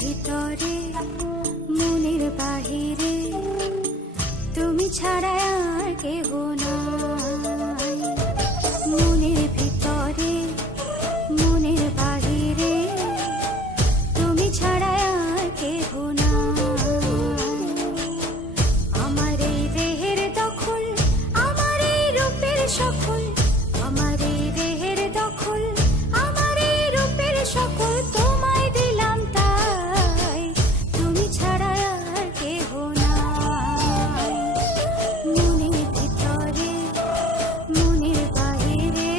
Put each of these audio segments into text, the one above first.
ভিতরে মনের বাহিরে তুমি ছাড়া আর কেহ নাই। মনের ভিতরে মনের বাহিরে তুমি ছাড়া আর কেহ নাই। আমার এই দেহের দখল, আমার এই রূপের সকল, আমার এই দেহের দখল, আমার এই রূপের সকল তোমায় দিলাম তাই, তুমি ছাড়া আর কেহ নাই। মনের ভিতরে মনের বাহিরে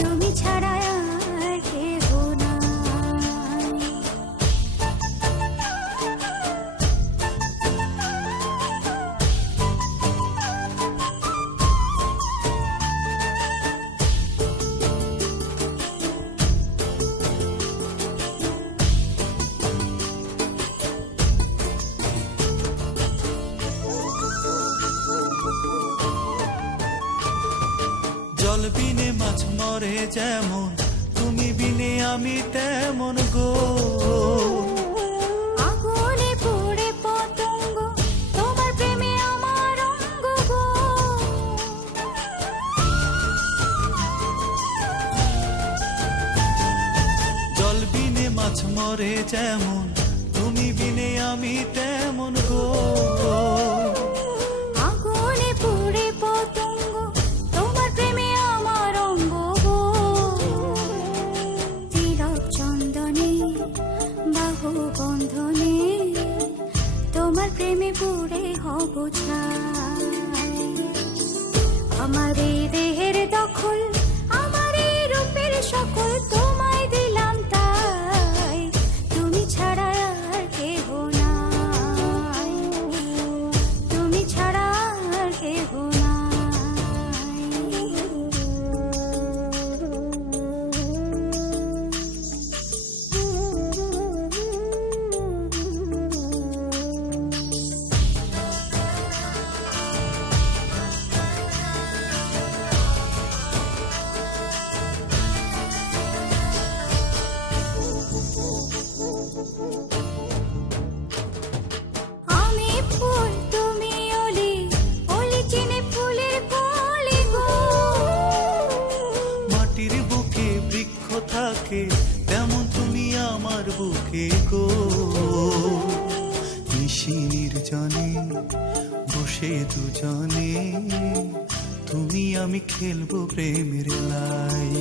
তুমি ছাড়া আর কেহ নাই। জল বিনে মাছ মরে যেমন, তুমি বিনে আমি তেমন গো। আগুনে পুড়ে পতঙ্গ, তোমার প্রেমে আমার অঙ্গ গো। জল বিনে মাছ মরে যেমন, তুমি বিনে আমি তেমন গো। আগুনে পুড়ে পতঙ্গ, তোমার প্রেমে আমার অঙ্গ গো। তিলক চন্দনে বাহু বন্ধনে তোমার প্রেমে পুড়ে হব ছাই। আমার এই দেহের দখল, আমার এই রূপের সকল তোমায় দিলাম তাই, তুমি ছাড়া আর কেহ নাই, তুমি ছাড়া আর কেহ আমি ফুল তুমি অলি, অলি চিনে ফুলের কলি গো। মাটির বুকে বৃক্ষ থাকে, তেমন তুমি আমার বুকে গো। নিশি নির্জনে বসে দুজনে, তুমি আমি খেলবো প্রেমের লাই।